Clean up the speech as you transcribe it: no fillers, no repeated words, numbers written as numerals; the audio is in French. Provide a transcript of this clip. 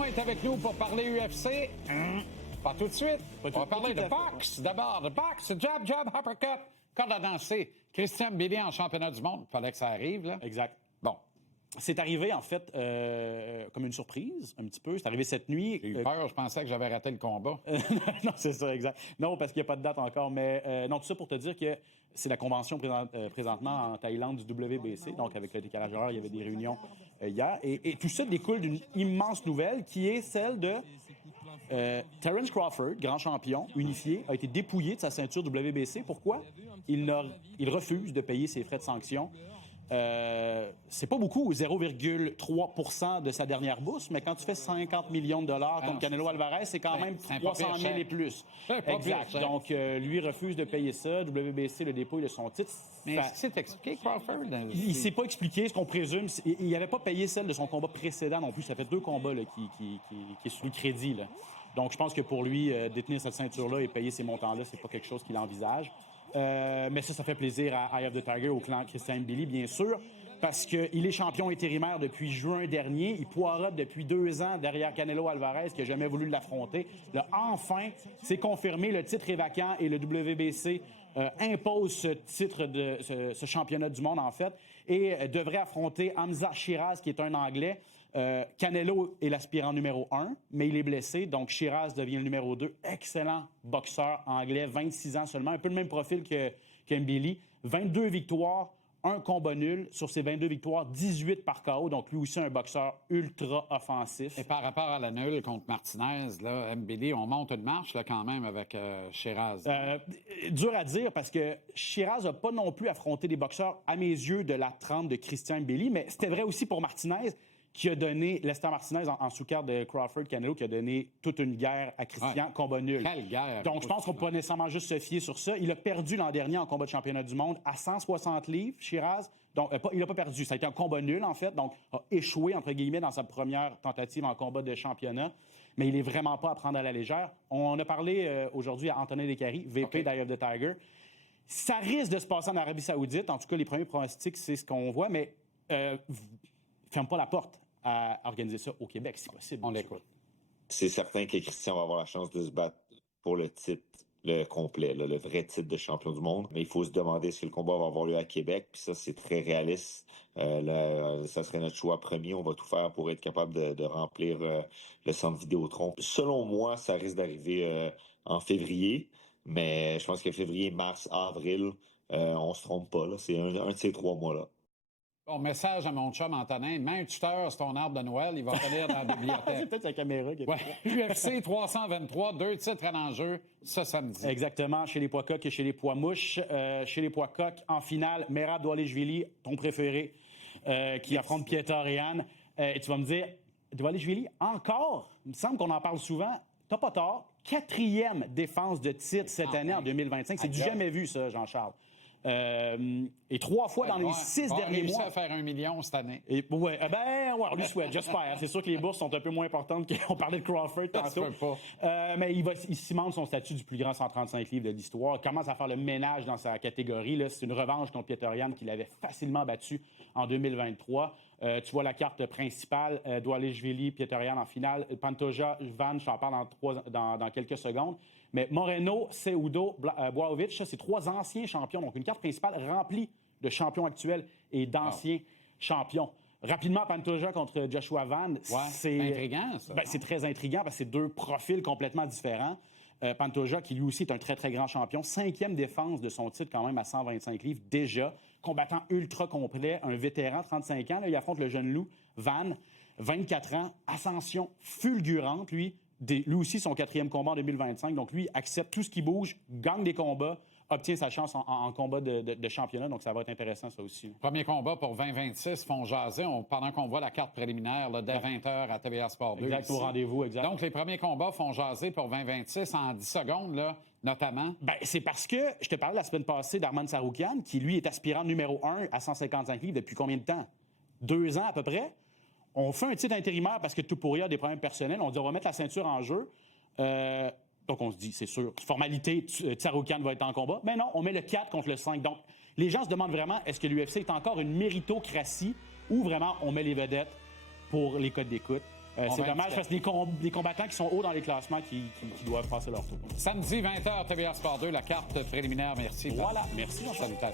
Benoît est avec nous pour parler UFC. Pas tout de suite. On va parler de boxe d'abord. De boxe, jab, uppercut, corde à danser. Christian Mbili en championnat du monde. Il fallait que ça arrive, là. Exact. Bon. C'est arrivé, en fait, comme une surprise, un petit peu. C'est arrivé cette nuit. J'ai eu peur, je pensais que j'avais raté le combat. Non, c'est ça, exact. Non, parce qu'il n'y a pas de date encore. Mais non, tout ça pour te dire que c'est la convention présentement en Thaïlande du WBC. Donc, avec le décalage horaire, il y avait des réunions hier. Et tout ça découle d'une immense nouvelle qui est celle de Terence Crawford, grand champion unifié, a été dépouillé de sa ceinture WBC. Pourquoi? Il refuse de payer ses frais de sanction. C'est pas beaucoup, 0,3 % de sa dernière bourse, mais quand tu fais 50 millions de dollars contre Canelo Alvarez, c'est quand même 300 000 et plus. Exact. Donc, lui refuse de payer ça. WBC le dépouille de son titre. Mais est-ce que c'est expliqué, Crawford? Il s'est pas expliqué, ce qu'on présume. Il n'avait pas payé celle de son combat précédent non plus. Ça fait 2 combats là, qui est sous le crédit. Là. Donc, je pense que pour lui, détenir cette ceinture-là et payer ces montants-là, c'est pas quelque chose qu'il envisage. Mais ça fait plaisir à Eye of the Tiger, au clan Christian Mbili, bien sûr, parce qu'il est champion intérimaire depuis juin dernier. Il poirote depuis 2 ans derrière Canelo Alvarez, qui n'a jamais voulu l'affronter. Là, enfin, c'est confirmé, le titre est vacant et le WBC impose ce titre de ce championnat du monde, en fait, et devrait affronter Hamza Shiraz, qui est un Anglais. Canelo est l'aspirant numéro 1, mais il est blessé, donc Shiraz devient le numéro 2. Excellent boxeur anglais, 26 ans seulement, un peu le même profil que Mbili. 22 victoires, 1 combat nul. Sur ces 22 victoires, 18 par KO, donc lui aussi un boxeur ultra offensif. Et par rapport à la nulle contre Martinez, là, Mbili, on monte une marche là, quand même avec Shiraz. Dur à dire parce que Shiraz n'a pas non plus affronté des boxeurs, à mes yeux, de la trempe de Christian Mbili, mais c'était vrai aussi pour Martinez, qui a donné, Lester Martinez, en sous-carte de Crawford Canelo, qui a donné toute une guerre à Christian, combat nul. Quelle guerre! Donc, je pense qu'on peut pas nécessairement juste se fier sur ça. Il a perdu l'an dernier en combat de championnat du monde à 160 livres, Shiraz. Donc, il n'a pas perdu. Ça a été un combat nul, en fait. Donc, a échoué, entre guillemets, dans sa première tentative en combat de championnat. Mais il n'est vraiment pas à prendre à la légère. On a parlé aujourd'hui à Anthony Descaries, VP d'Eye of the Tiger. Ça risque de se passer en Arabie Saoudite. En tout cas, les premiers pronostics, c'est ce qu'on voit. Mais ferme pas la porte à organiser ça au Québec, si possible. On l'écoute. C'est certain que Christian va avoir la chance de se battre pour le titre, le complet, là, le vrai titre de champion du monde. Mais il faut se demander si le combat va avoir lieu à Québec. Puis ça, c'est très réaliste. Ça serait notre choix premier. On va tout faire pour être capable de remplir le centre Vidéotron. Selon moi, ça risque d'arriver en février. Mais je pense que février, mars, avril, on se trompe pas. Là. C'est un de ces 3 mois-là. Bon, message à mon chum Antonin. Mets un tuteur sur ton arbre de Noël, il va venir dans la bibliothèque. C'est peut-être sa caméra qui est UFC 323, 2 titres à l'enjeu, ce samedi. Exactement, chez les poids coqs et chez les poids mouches. Chez les poids coqs, en finale, Merab Dvalishvili, ton préféré, qui affronte Peter-Yan. Et tu vas me dire, Dvalishvili, encore? Il me semble qu'on en parle souvent. T'as pas tort. 4e défense de titre cette année en 2025. C'est du jamais vu, ça, Jean-Charles. Et 3 fois dans les 6 derniers mois. On à faire 1 million cette année. Ouais, on lui souhaite, j'espère. C'est sûr que les bourses sont un peu moins importantes qu'on parlait de Crawford tantôt. Mais il cimente son statut du plus grand 135 livres de l'histoire. Il commence à faire le ménage dans sa catégorie. Là. C'est une revanche contre Peter-Yan qui l'avait facilement battu en 2023. Tu vois la carte principale, Dvalishvili, Peter-Yan en finale. Pantoja, Van, je t'en parle dans quelques secondes. Mais Moreno, Cejudo, Blachowicz, ça, c'est 3 anciens champions. Donc, une carte principale remplie de champions actuels et d'anciens champions. Rapidement, Pantoja contre Joshua Van, c'est intriguant, ça. C'est très intriguant parce que c'est 2 profils complètement différents. Pantoja, qui lui aussi est un très, très grand champion. 5e défense de son titre quand même à 125 livres déjà. Combattant ultra complet, un vétéran, 35 ans. Là, il affronte le jeune loup, Van, 24 ans. Ascension fulgurante, lui. Lui aussi, son 4e combat en 2025. Donc, lui, accepte tout ce qui bouge, gagne des combats, obtient sa chance en combat de championnat. Donc, ça va être intéressant, ça aussi. Premier combat pour 2026, font jaser pendant qu'on voit la carte préliminaire là, dès 20h à TVA Sport 2. Exact, au rendez-vous, exact. Donc, les premiers combats font jaser pour 2026 en 10 secondes, là, notamment. C'est parce que je te parlais la semaine passée d'Arman Tsarukyan, qui, lui, est aspirant numéro 1 à 155 livres depuis combien de temps? 2 ans à peu près. On fait un titre intérimaire parce que Topuria a des problèmes personnels. On dit on va mettre la ceinture en jeu. Donc, on se dit, c'est sûr, formalité, Tsarukyan va être en combat. Mais non, on met le 4 contre le 5. Donc, les gens se demandent vraiment, est-ce que l'UFC est encore une méritocratie ou vraiment on met les vedettes pour les codes d'écoute? C'est dommage parce que des combattants qui sont hauts dans les classements qui doivent passer leur tour. Samedi, 20h, TVA Sport 2, la carte préliminaire. Merci. Voilà. Merci, Jean-Charles. Salutations.